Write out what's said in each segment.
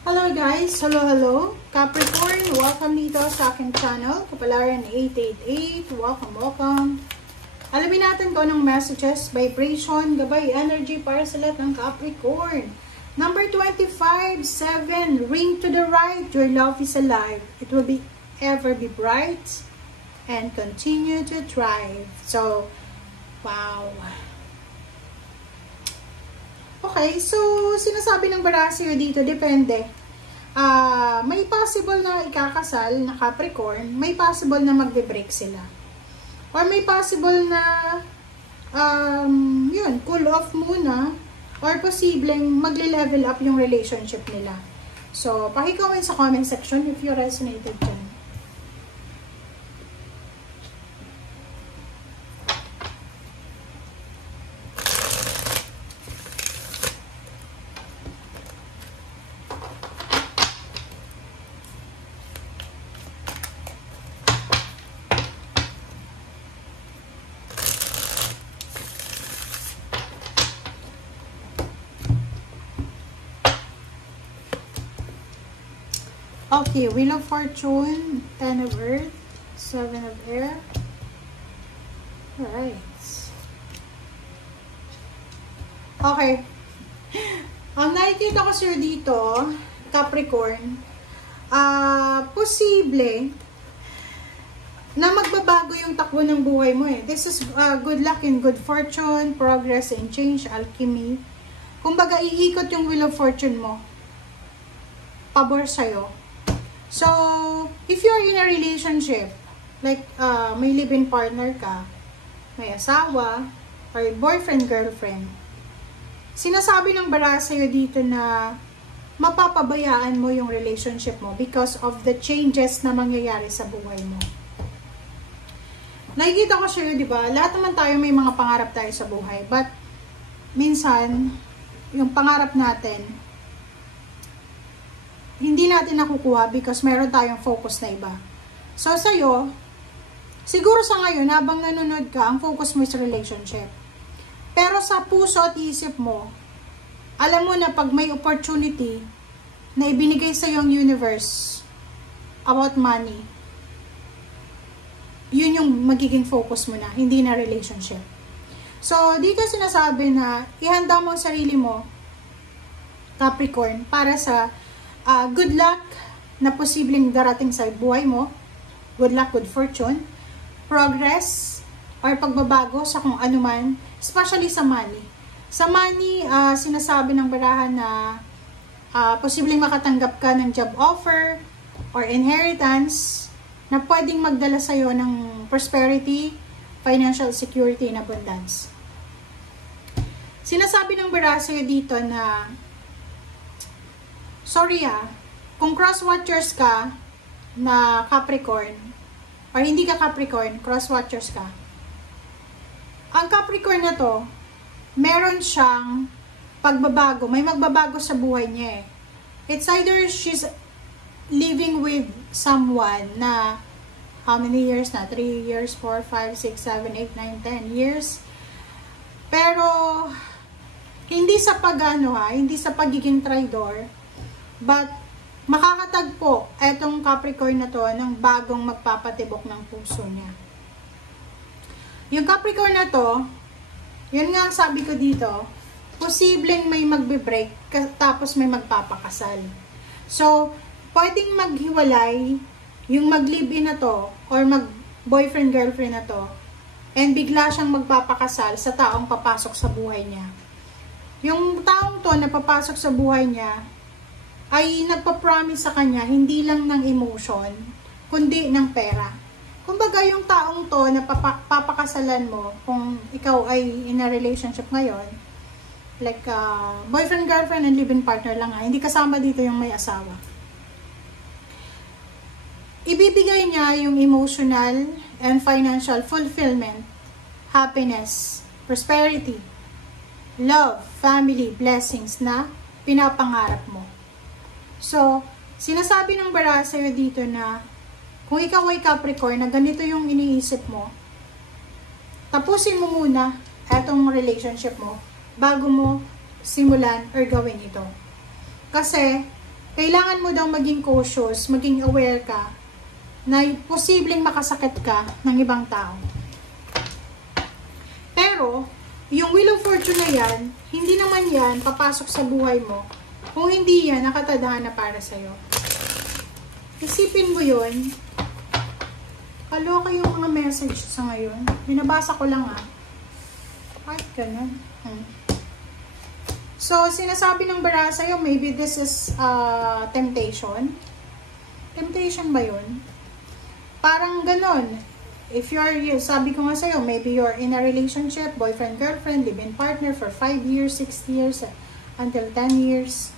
Hello guys! Hello! Capricorn, welcome dito sa aking channel, Kapalaran 888. Welcome! Alamin natin kung anong messages, vibration, gabay, energy para sa lahat ng Capricorn. Number 25, 7, ring to the right, your love is alive. It will ever be bright and continue to thrive. So, wow! Okay, so sinasabi ng Barasyo dito, depende. May possible na ikakasal na Capricorn, may possible na magbe-break sila. Or may possible na cool off muna, or posibleng magle-level up yung relationship nila. So, paki-comment sa comment section if you resonated dyan. Okay, Wheel of Fortune, 10 of Earth, 7 of Air. Alright. Okay. Ang nakikita ko sir dito, Capricorn, posible na magbabago yung takbo ng buhay mo eh. This is good luck and good fortune, progress and change, alchemy. Kumbaga, iikot yung Wheel of Fortune mo. Pabor sa'yo. So, if you're in a relationship, like may live-in partner ka, may asawa, or boyfriend, girlfriend, sinasabi ng bara sa'yo dito na mapapabayaan mo yung relationship mo because of the changes na mangyayari sa buhay mo. Nakikita ko sa'yo, di ba? Lahat naman tayo may mga pangarap tayo sa buhay. But, minsan, yung pangarap natin, hindi natin nakukuha because meron tayong focus na iba. So, sa'yo, siguro sa ngayon, habang nanonood ka, ang focus mo is relationship. Pero sa puso at isip mo, alam mo na pag may opportunity na ibinigay sa'yo ang universe about money, yun yung magiging focus mo na, hindi na relationship. So, dito sinasabi na ihanda mo ang sarili mo, Capricorn, para sa good luck na posibleng darating sa buhay mo, good luck, good fortune, progress, or pagbabago sa kung ano man, especially sa money. Sa money, sinasabi ng barahan na posibleng makatanggap ka ng job offer or inheritance na pwedeng magdala sa'yo ng prosperity, financial security, and abundance. Sinasabi ng barahan sa'yo dito na sorry kung cross-watchers ka na Capricorn, or hindi ka Capricorn, cross-watchers ka, ang Capricorn na to, meron siyang pagbabago, may magbabago sa buhay niya eh. It's either she's living with someone na, how many years na? 3 years, 4, 5, 6, 7, 8, 9, 10 years. Pero, hindi sa hindi sa pagiging traidor, but, makakatagpo etong Capricorn na to ng bagong magpapatibok ng puso niya. Yung Capricorn na to, yun nga ang sabi ko dito, posibleng may magbe-break tapos may magpapakasal. So, pwedeng maghiwalay yung mag-live-in na to or mag-boyfriend-girlfriend na to and bigla siyang magpapakasal sa taong papasok sa buhay niya. Yung taong to na papasok sa buhay niya ay nagpa-promise sa kanya hindi lang ng emotion, kundi ng pera. Kumbaga yung taong to na papakasalan mo, kung ikaw ay in a relationship ngayon, like boyfriend, girlfriend, and live-in partner lang hindi kasama dito yung may asawa. Ibibigay niya yung emotional and financial fulfillment, happiness, prosperity, love, family, blessings na pinapangarap mo. So, sinasabi ng bara sa'yo dito na kung ikaw ay Capricorn na ganito yung iniisip mo, tapusin mo muna etong relationship mo bago mo simulan or gawin ito. Kasi, kailangan mo daw maging cautious, maging aware ka na posibleng makasakit ka ng ibang tao. Pero, yung Wheel of Fortune na yan, hindi naman yan papasok sa buhay mo kung hindi yan nakatadhana para sa'yo. Isipin mo yun. Kaloka yung mga message sa ngayon. Binabasa ko lang Bakit ganun? So, sinasabi ng bara sa'yo, maybe this is temptation. Temptation ba yun? Parang ganun. If sabi ko nga sa'yo, maybe you're in a relationship, boyfriend, girlfriend, live-in partner for 5 years, 6 years, until 10 years.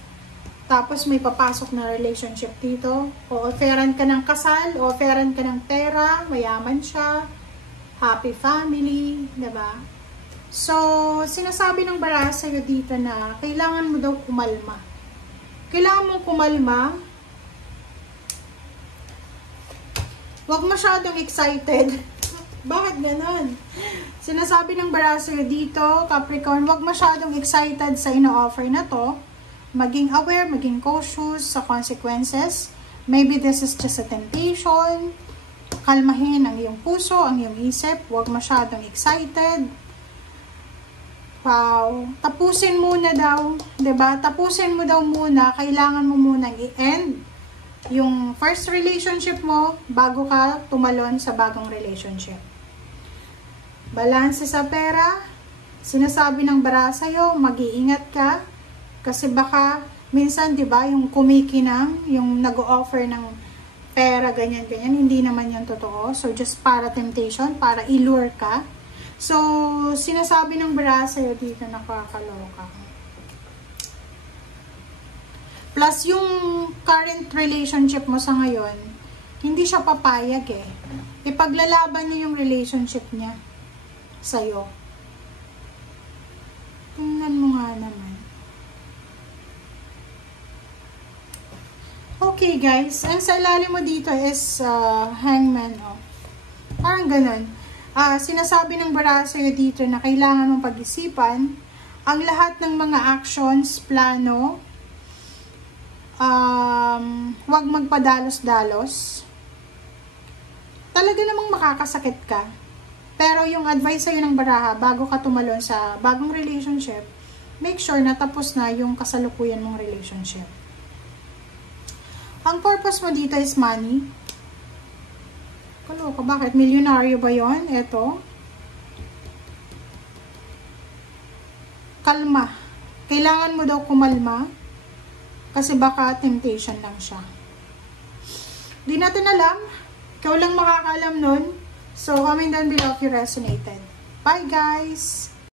Tapos may papasok na relationship dito. O offeran ka ng kasal, o offeran ka ng pera, mayaman siya, happy family, diba? So, sinasabi ng bara sa'yo dito na kailangan mo daw kumalma. Kailangan mong kumalma. Huwag masyadong excited. Bakit ganon? Sinasabi ng bara sa'yo dito, Capricorn, huwag masyadong excited sa ino-offer na to. Maging aware, maging cautious sa consequences. Maybe this is just a temptation. Kalmahin ang iyong puso, ang iyong isip. Huwag masyadong excited. Wow. Tapusin muna daw. 'Di ba? Tapusin mo daw muna. Kailangan mo munang i-end yung first relationship mo bago ka tumalon sa bagong relationship. Balanse sa pera. Sinasabi ng bara sa'yo, mag-iingat ka. Kasi baka, minsan, 'di ba, yung kumikinang, yung nag-o-offer ng pera, ganyan-ganyan, hindi naman yung totoo. So, just para temptation, para i-lure ka. So, sinasabi ng bara sa'yo dito, nakakaloka. Plus, yung current relationship mo sa ngayon, hindi siya papayag Ipaglalaban niyo yung relationship niya sa'yo. Tingnan mo nga naman. Okay guys, ang sa ilalim mo dito is hangman. Parang ganun. Sinasabi ng bara sa'yo dito na kailangan mong pag-isipan ang lahat ng mga actions, plano, huwag magpadalos-dalos. Talaga namang makakasakit ka. Pero yung advice sa'yo ng baraha, bago ka tumalon sa bagong relationship, make sure na tapos na yung kasalukuyan mong relationship. Ang purpose mo dito is money. Kaloka, bakit? Milyonaryo ba yon? Eto. Kalma. Kailangan mo daw kumalma. Kasi baka temptation lang siya. Di natin alam. Ikaw lang makakaalam nun. So, comment down below if you resonated. Bye guys!